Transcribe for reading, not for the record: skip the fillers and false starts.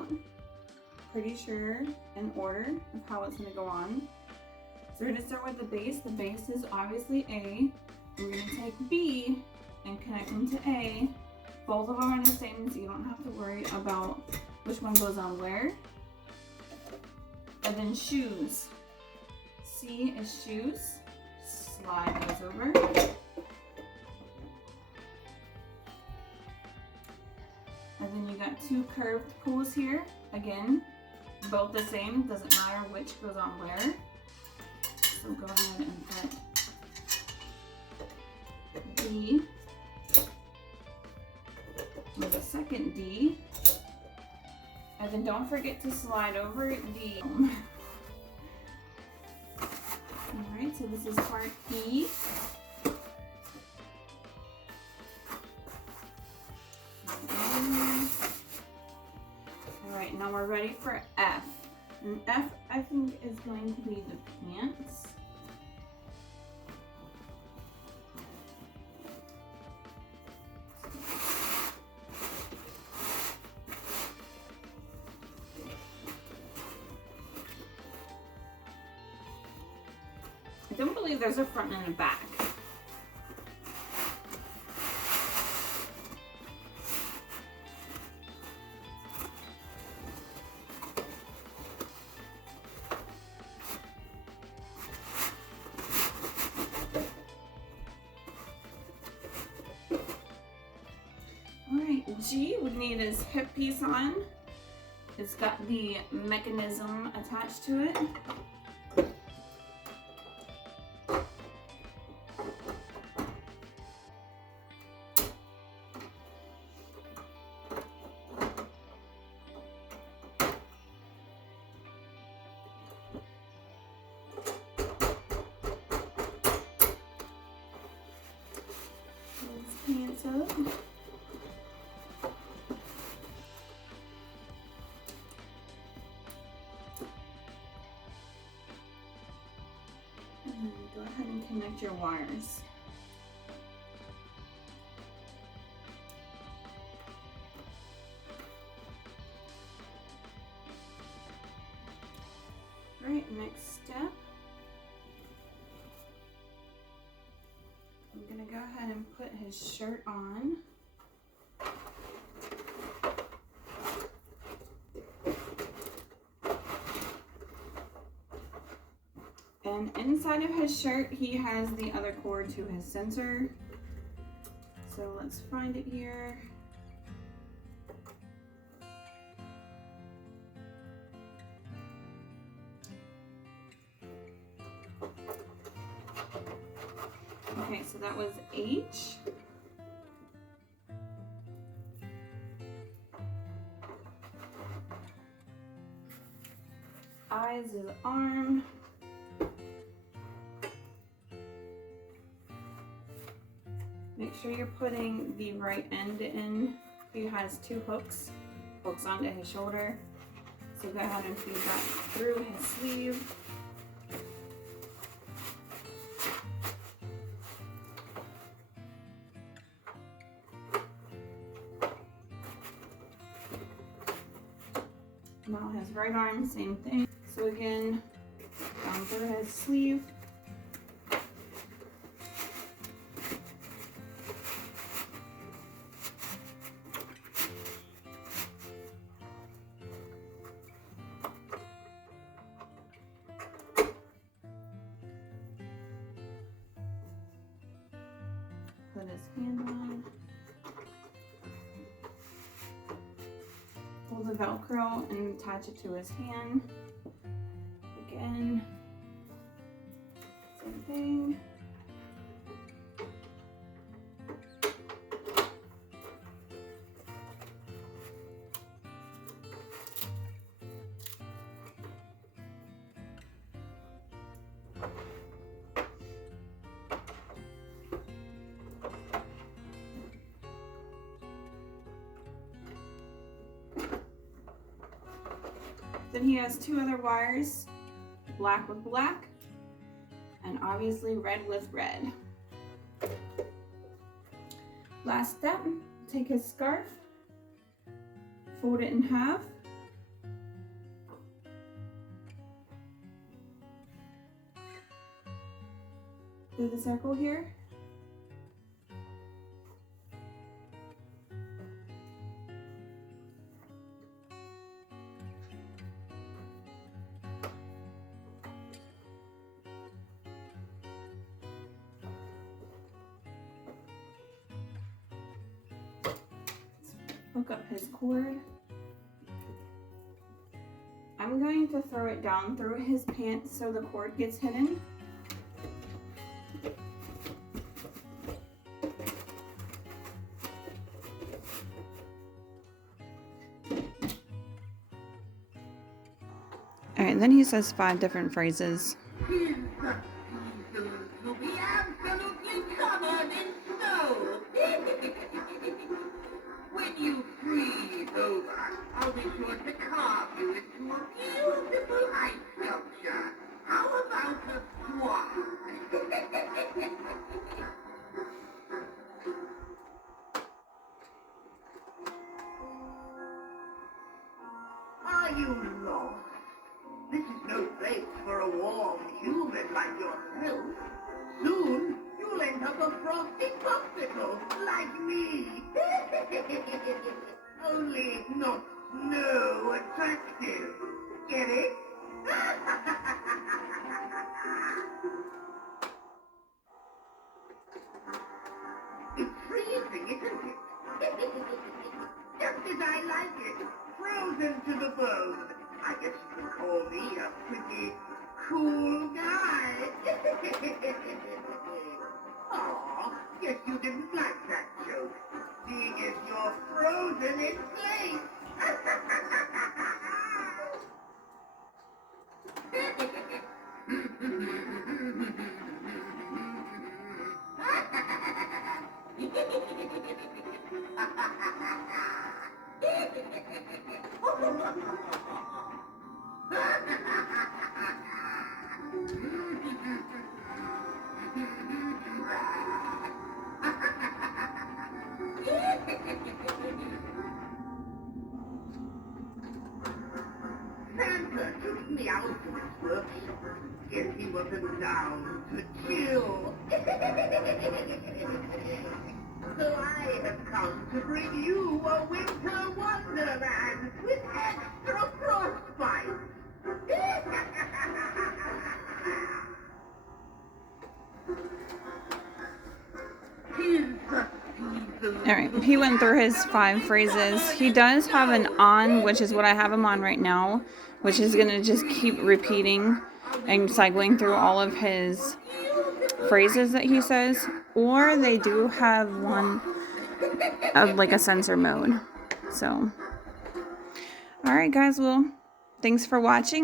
out, pretty sure, in order of how it's gonna go on. So we're gonna start with the base. The base is obviously A. We're gonna take B and connect them to A. Both of them are the same, so you don't have to worry about which one goes on where. And then shoes. C is shoes. Slide those over. And then you got two curved pools here. Again, both the same, doesn't matter which goes on where. So go ahead and put D with a second D. And then don't forget to slide over D. Alright, so this is part E. Alright, now we're ready for F. And F, I think, is going to be the pants. I don't believe there's a front and a back. G would need his hip piece on. It's got the mechanism attached to it. Pants up. Go ahead and connect your wires. Alright, next step. I'm going to go ahead and put his shirt on. And inside of his shirt, he has the other cord to his sensor. So let's find it here. Okay, so that was H. I is his arm. Make sure you're putting the right end in. He has two hooks onto his shoulder. So go ahead and feed that through his sleeve. Now his right arm, same thing. So again, down through his sleeve. Put his hand on. Pull the Velcro and attach it to his hand. Again, same thing. Then he has two other wires, black with black, and obviously red with red. Last step, take his scarf, fold it in half, through the circle here. Hook up his cord. I'm going to throw it down through his pants so the cord gets hidden. Alright, then he says 5 different phrases. When you freeze over, I'll be sure to carve you into a beautiful ice sculpture. How about a swan? Are you lost? This is no place for a warm human like yourself. Soon, you'll end up a frosty popsicle like me. Only not snow attractive. Get it? It's freezing, isn't it? Just as I like it. Frozen to the bone. I guess you could call me a pretty cool guy. Aw, guess you didn't like that joke, seeing as you're frozen in place. Santa took me out to his workshop. Guess he wasn't down to chill. So I have come to bring you a winter wonderland with extra frostbite. Alright, he went through his 5 phrases. He does have an on, which is what I have him on right now, which is going to just keep repeating and cycling through all of his phrases that he says. Or they do have one of like a sensor mode. So, alright guys, well, thanks for watching.